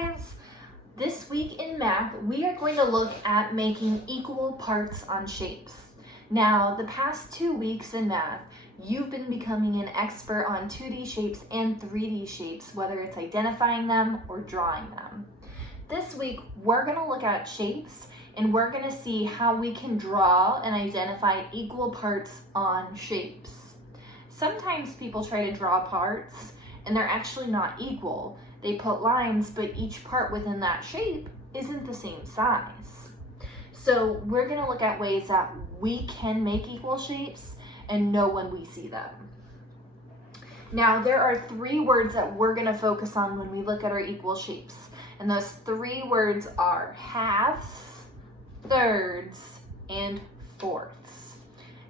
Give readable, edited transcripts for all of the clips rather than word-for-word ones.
guys! This week in math, we are going to look at making equal parts on shapes. Now, the past 2 weeks in math, you've been becoming an expert on 2D shapes and 3D shapes, whether it's identifying them or drawing them. This week, we're going to look at shapes and we're going to see how we can draw and identify equal parts on shapes. Sometimes people try to draw parts and they're actually not equal. They put lines, but each part within that shape isn't the same size. So we're going to look at ways that we can make equal shapes and know when we see them. Now, there are 3 words that we're going to focus on when we look at our equal shapes. And those 3 words are halves, thirds, and fourths.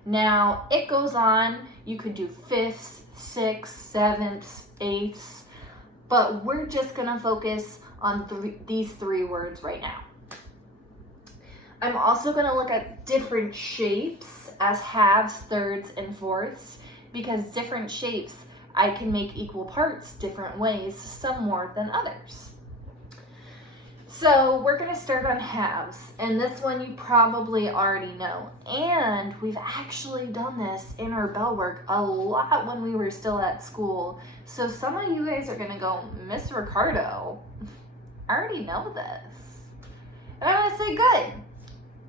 Now, it goes on. You could do fifths, sixths, sevenths, eighths, but we're just going to focus on these 3 words right now. I'm also going to look at different shapes as halves, thirds, and fourths, because different shapes I can make equal parts different ways, some more than others. So we're going to start on halves, and this one you probably already know. And we've actually done this in our bell work a lot when we were still at school. So some of you guys are going to go, Miss Ricardo, I already know this. And I'm going to say good,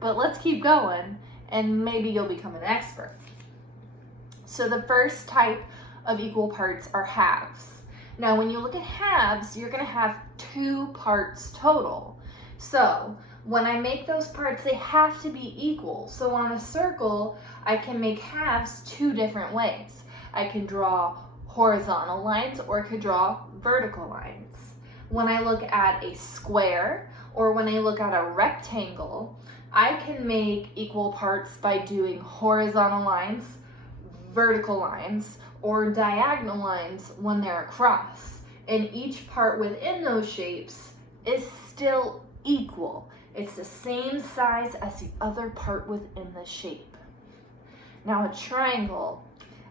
but let's keep going and maybe you'll become an expert. So the first type of equal parts are halves. Now, when you look at halves, you're going to have 2 parts total. So when I make those parts, they have to be equal. So on a circle, I can make halves 2 different ways. I can draw horizontal lines or I could draw vertical lines. When I look at a square or when I look at a rectangle, I can make equal parts by doing horizontal lines, vertical lines, or diagonal lines when they're across. And each part within those shapes is still equal. It's the same size as the other part within the shape. Now a triangle,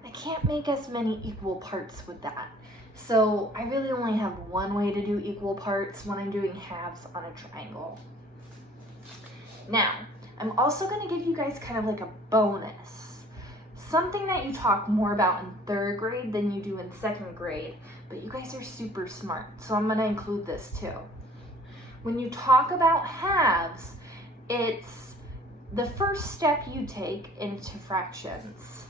I can't make as many equal parts with that. So I really only have one way to do equal parts when I'm doing halves on a triangle. Now, I'm also going to give you guys kind of like a bonus. Something that you talk more about in 3rd grade than you do in 2nd grade, but you guys are super smart, so I'm going to include this too. When you talk about halves, it's the first step you take into fractions.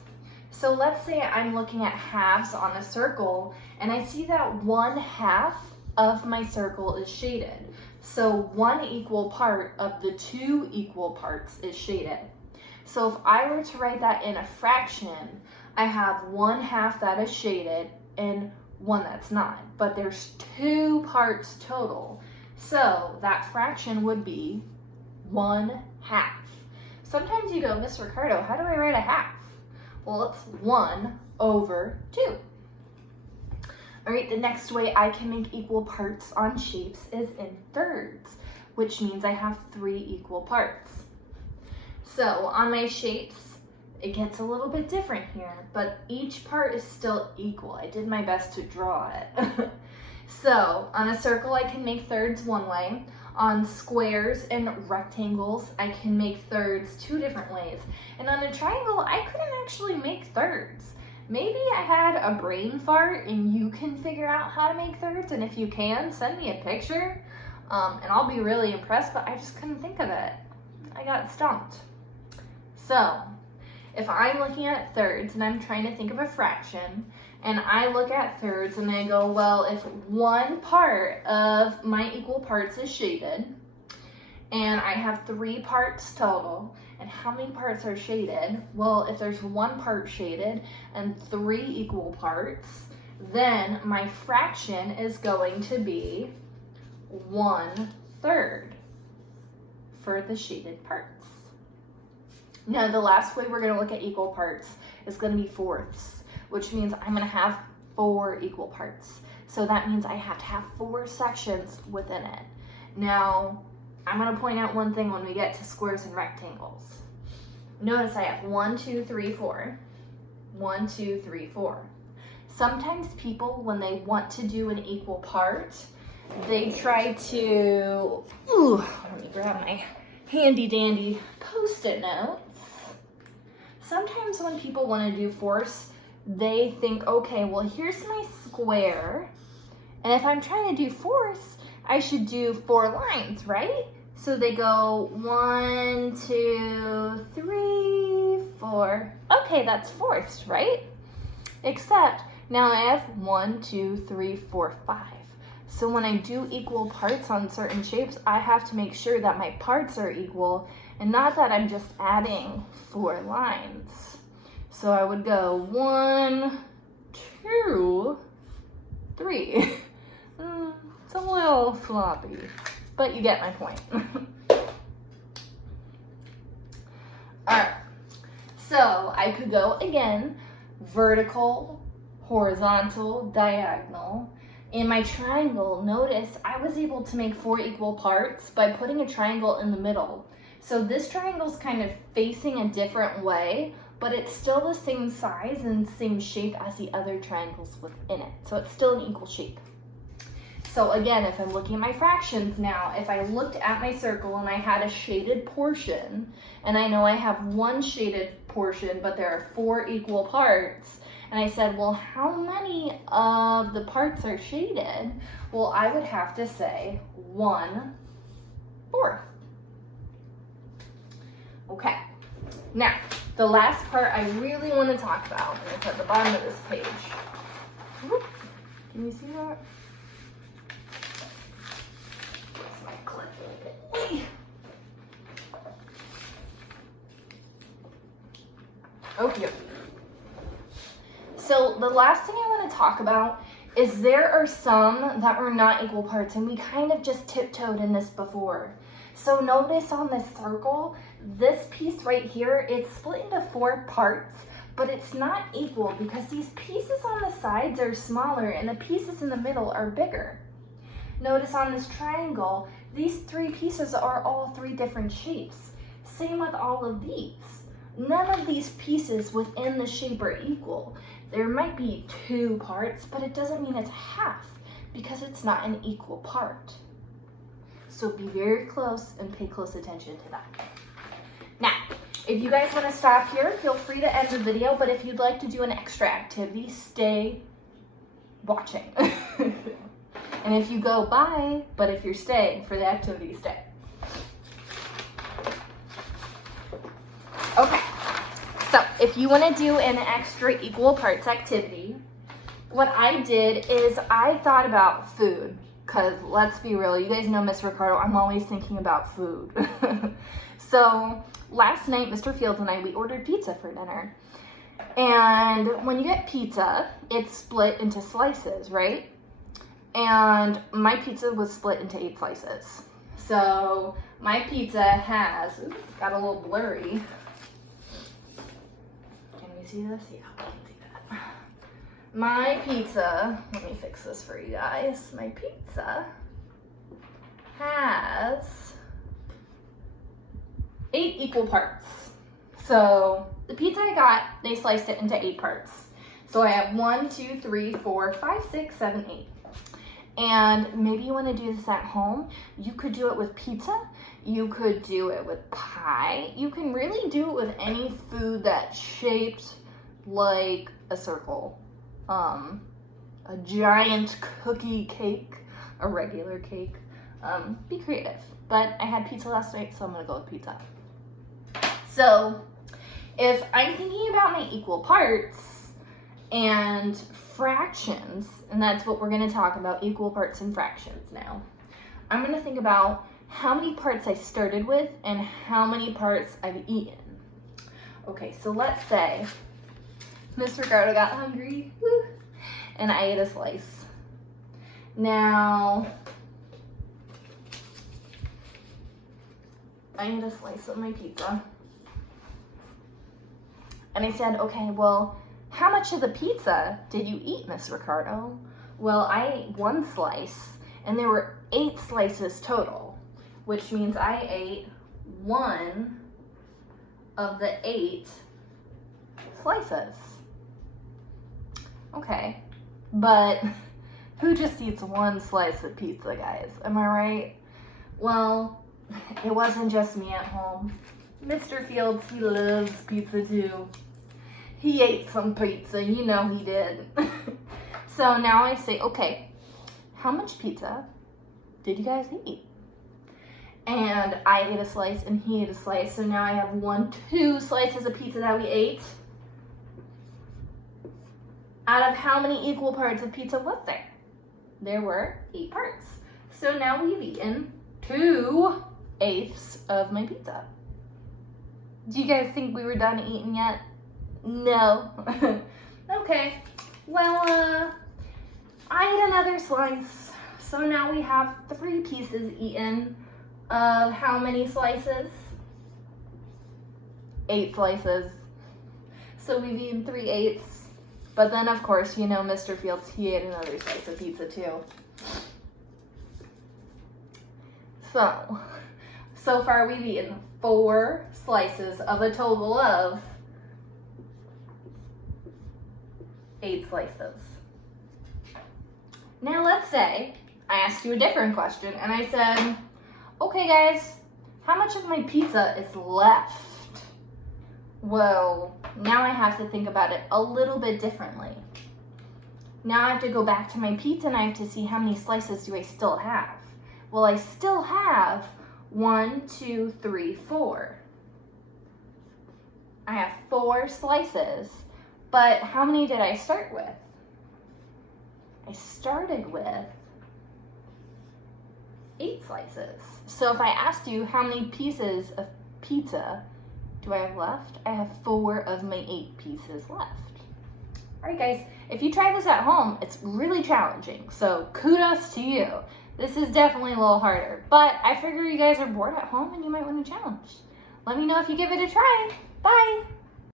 So let's say I'm looking at halves on a circle, and I see that 1/2 of my circle is shaded. So 1 equal part of the 2 equal parts is shaded. So if I were to write that in a fraction, I have 1/2 that is shaded and 1 that's not. But there's 2 parts total. So that fraction would be 1/2. Sometimes you go, Miss Ricardo, how do I write a half? Well, it's 1/2. All right, the next way I can make equal parts on shapes is in thirds, which means I have 3 equal parts. So on my shapes, it gets a little bit different here, but each part is still equal. I did my best to draw it. So on a circle, I can make thirds one way. On squares and rectangles, I can make thirds 2 different ways. And on a triangle, I couldn't actually make thirds. Maybe I had a brain fart and you can figure out how to make thirds, and if you can, send me a picture and I'll be really impressed, but I just couldn't think of it. I got stumped. So if I'm looking at thirds and I'm trying to think of a fraction, and I look at thirds and I go, well, if 1 part of my equal parts is shaded, and I have 3 parts total, and how many parts are shaded? Well, if there's 1 part shaded and 3 equal parts, then my fraction is going to be 1/3 for the shaded parts. Now, the last way we're going to look at equal parts is going to be fourths, which means I'm going to have 4 equal parts. So that means I have to have 4 sections within it. Now, I'm going to point out one thing when we get to squares and rectangles. Notice I have 1, 2, 3, 4. 1, 2, 3, 4. Sometimes people, when they want to do an equal part, they try to, let me grab my handy dandy Post-it notes. Sometimes when people want to do force, they think, okay, well, here's my square. And if I'm trying to do force, I should do 4 lines, right? So they go 1, 2, 3, 4. Okay, that's forced, right? Except now I have 1, 2, 3, 4, 5. So when I do equal parts on certain shapes, I have to make sure that my parts are equal and not that I'm just adding 4 lines. So I would go 1, 2, 3. It's a little sloppy, but you get my point. Alright, so I could go again, vertical, horizontal, diagonal. In my triangle, notice I was able to make 4 equal parts by putting a triangle in the middle. So this triangle is kind of facing a different way, but it's still the same size and same shape as the other triangles within it. So it's still an equal shape. So again, if I'm looking at my fractions now, if I looked at my circle and I had a shaded portion, and I know I have 1 shaded portion, but there are 4 equal parts, and I said, well, how many of the parts are shaded? Well, I would have to say 1/4. Okay, now, the last part I really want to talk about, and it's at the bottom of this page. Whoop. Can you see that? Where's my clip? Okay. So the last thing I want to talk about is there are some that were not equal parts, and we kind of just tiptoed in this before. So notice on this circle, this piece right here, it's split into 4 parts, but it's not equal because these pieces on the sides are smaller and the pieces in the middle are bigger. Notice on this triangle, these 3 pieces are all 3 different shapes. Same with all of these. None of these pieces within the shape are equal. There might be 2 parts, but it doesn't mean it's half because it's not an equal part. So be very close and pay close attention to that. Now, if you guys want to stop here, feel free to end the video, but if you'd like to do an extra activity, stay watching. And if you go, bye, but if you're staying for the activity, stay. Okay, so if you want to do an extra equal parts activity, what I did is I thought about food. Because let's be real, you guys know Miss Ricardo, I'm always thinking about food. So last night, Mr. Fields and I, we ordered pizza for dinner. And when you get pizza, it's split into slices, right? And my pizza was split into 8 slices. So my pizza has, oops, got a little blurry. Can we see this? Yeah, we can see that. My pizza, let me fix this for you guys. My pizza has 8 equal parts. So the pizza I got, they sliced it into 8 parts. So I have 1, 2, 3, 4, 5, 6, 7, 8. And maybe you want to do this at home. You could do it with pizza. You could do it with pie. You can really do it with any food that's shaped like a circle. A giant cookie cake, a regular cake. Be creative. But I had pizza last night, so I'm gonna go with pizza. So if I'm thinking about my equal parts and fractions, and that's what we're gonna talk about, equal parts and fractions now. I'm gonna think about how many parts I started with and how many parts I've eaten. Okay, so let's say Miss Ricardo got hungry, woo, and I ate a slice. Now, I ate a slice of my pizza. And I said, okay, well, how much of the pizza did you eat, Miss Ricardo? Well, I ate 1 slice, and there were 8 slices total, which means I ate 1 of the 8 slices. Okay, but Who just eats one slice of pizza, guys? Am I right? Well, it wasn't just me at home. Mr. Fields, he loves pizza too. He ate some pizza, you know he did. So now I say, okay, how much pizza did you guys eat? And I ate a slice and he ate a slice. So now I have 2 slices of pizza that we ate. Out of how many equal parts of pizza was there? There were 8 parts. So now we've eaten 2/8 of my pizza. Do you guys think we were done eating yet? No. Okay. Well, I ate another slice. So now we have 3 pieces eaten of how many slices? 8 slices. So we've eaten 3/8. But then, of course, you know, Mr. Fields, he ate another slice of pizza too. So far we've eaten 4 slices of a total of 8 slices. Now let's say I asked you a different question and I said, okay guys, how much of my pizza is left? Well, now I have to think about it a little bit differently. Now I have to go back to my pizza knife to see how many slices do I still have. Well, I still have 1, 2, 3, 4. I have 4 slices, but how many did I start with? I started with 8 slices. So if I asked you how many pieces of pizza do I have left? I have 4 of my 8 pieces left. All right, guys, if you try this at home, it's really challenging. So kudos to you. This is definitely a little harder, but I figure you guys are bored at home and you might want a challenge. Let me know if you give it a try. Bye.